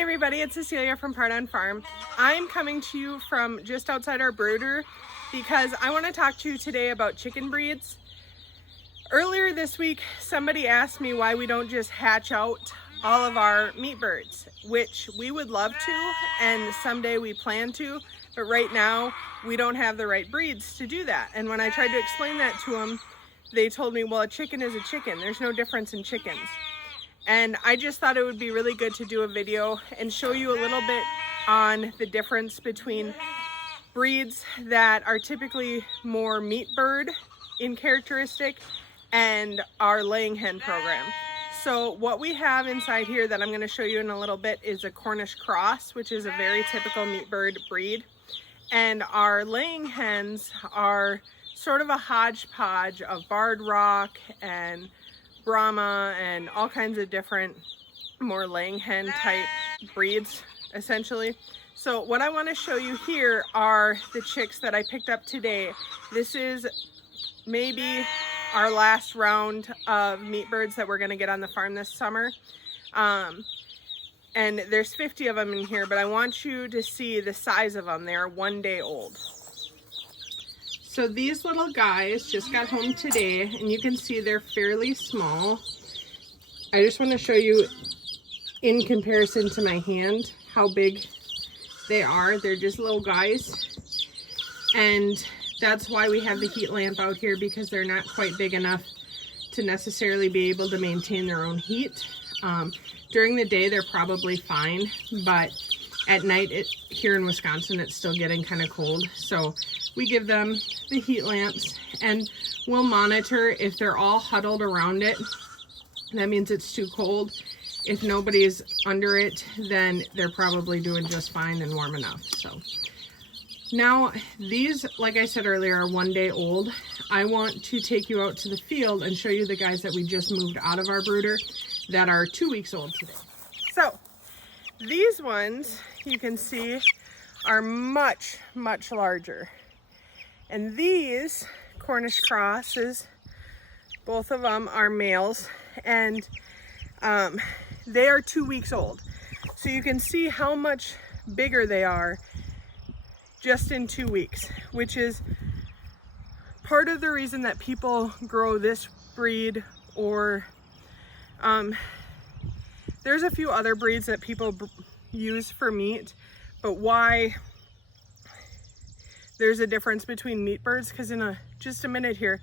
Hey everybody, it's Cecilia from Pardon Farm. I'm coming to you from just outside our brooder because I want to talk to you today about chicken breeds. Earlier this week, somebody asked me why we don't just hatch out all of our meat birds, which we would love to and someday we plan to, but right now we don't have the right breeds to do that. And when I tried to explain that to them, they told me, well, a chicken is a chicken. There's no difference in chickens. And I just thought it would be really good to do a video and show you a little bit on the difference between breeds that are typically more meat bird in characteristic and our laying hen program. So what we have inside here that I'm going to show you in a little bit is a Cornish cross, which is a very typical meat bird breed. And our laying hens are sort of a hodgepodge of Barred Rock and Brahma and all kinds of different more laying hen type breeds essentially. So what I want to show you here are the chicks that I picked up today. This is maybe our last round of meat birds that we're going to get on the farm this summer. And there's 50 of them in here, but I want you to see the size of them. They're 1 day old. So these little guys just got home today and you can see they're fairly small. I just want to show you in comparison to my hand how big they are. They're just little guys. And that's why we have the heat lamp out here, because they're not quite big enough to necessarily be able to maintain their own heat. During the day, they're probably fine, but at night here in Wisconsin, it's still getting kind of cold. So we give them the heat lamps and we'll monitor if they're all huddled around it. That means it's too cold. If nobody's under it, then they're probably doing just fine and warm enough. So now these, like I said earlier, are 1 day old. I want to take you out to the field and show you the guys that we just moved out of our brooder that are 2 weeks old today. So these ones you can see are much, much larger. And these Cornish crosses, both of them are males, and they are 2 weeks old. So you can see how much bigger they are just in 2 weeks, which is part of the reason that people grow this breed. Or there's a few other breeds that people use for meat, but why there's a difference between meat birds, because in just a minute here,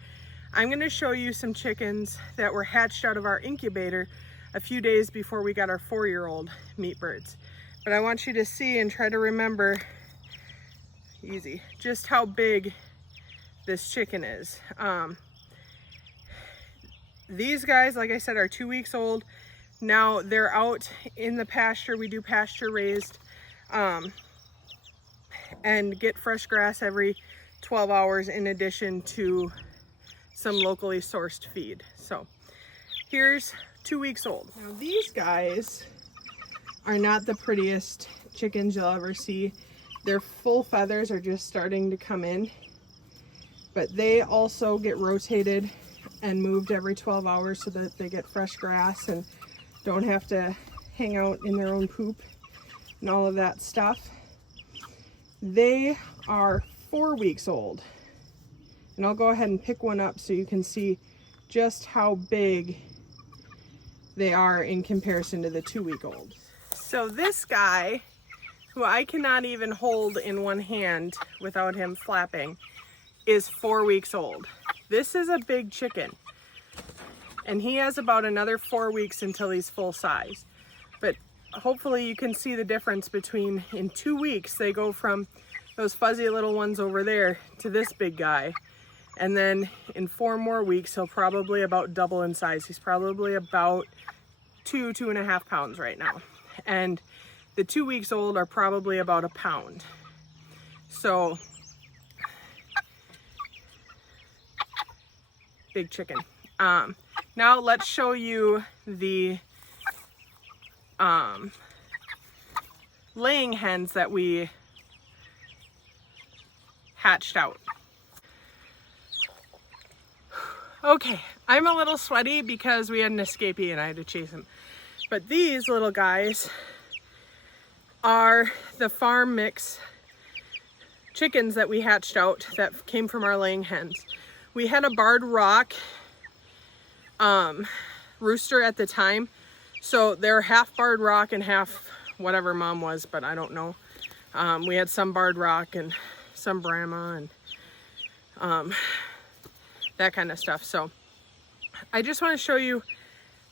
I'm going to show you some chickens that were hatched out of our incubator a few days before we got our 4-year-old meat birds. But I want you to see and try to remember, easy, just how big this chicken is. These guys, like I said, are 2 weeks old. Now they're out in the pasture. We do pasture raised and get fresh grass every 12 hours in addition to some locally sourced feed. So here's 2 weeks old. Now these guys are not the prettiest chickens you'll ever see. Their full feathers are just starting to come in, but they also get rotated and moved every 12 hours so that they get fresh grass and don't have to hang out in their own poop and all of that stuff. They are 4 weeks old, and I'll go ahead and pick one up so you can see just how big they are in comparison to the 2 week old. So this guy, who I cannot even hold in one hand without him flapping, is 4 weeks old. This is a big chicken, and he has about another 4 weeks until he's full size. But hopefully you can see the difference between, in 2 weeks, they go from those fuzzy little ones over there to this big guy. And then in 4 more weeks, he'll probably about double in size. He's probably about 2.5 pounds right now. And the 2 weeks old are probably about a pound. So, big chicken. Now let's show you the laying hens that we hatched out. Okay, I'm a little sweaty because we had an escapee and I had to chase him. But these little guys are the farm mix chickens that we hatched out that came from our laying hens. We had a barred rock rooster at the time, so they're half barred rock and half whatever mom was, but I don't know. We had some barred rock and some Brahma and that kind of stuff. So I just want to show you,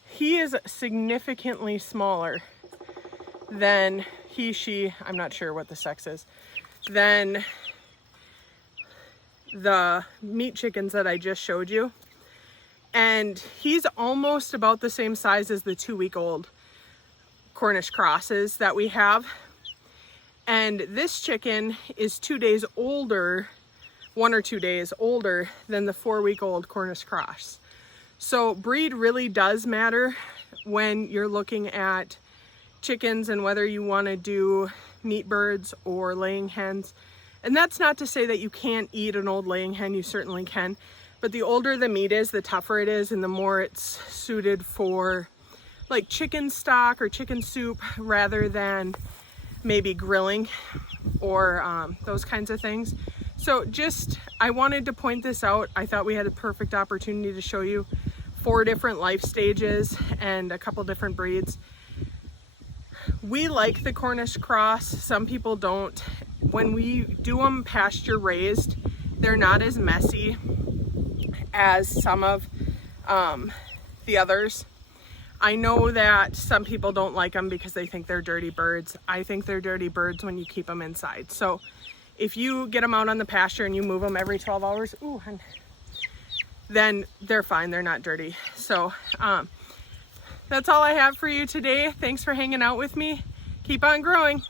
he is significantly smaller than she, I'm not sure what the sex is, than the meat chickens that I just showed you. And he's almost about the same size as the 2-week-old Cornish crosses that we have. And this chicken is 2 days older, 1 or 2 days older than the 4-week-old Cornish cross. So breed really does matter when you're looking at chickens and whether you want to do meat birds or laying hens. And that's not to say that you can't eat an old laying hen, you certainly can. But the older the meat is, the tougher it is, and the more it's suited for like chicken stock or chicken soup rather than maybe grilling or those kinds of things. So just, I wanted to point this out. I thought we had a perfect opportunity to show you 4 different life stages and a couple different breeds. We like the Cornish cross, some people don't. When we do them pasture raised, they're not as messy as some of the others. I know that some people don't like them because they think they're dirty birds. I think they're dirty birds when you keep them inside. So if you get them out on the pasture and you move them every 12 hours, then they're fine, they're not dirty. So that's all I have for you today. Thanks for hanging out with me. Keep on growing.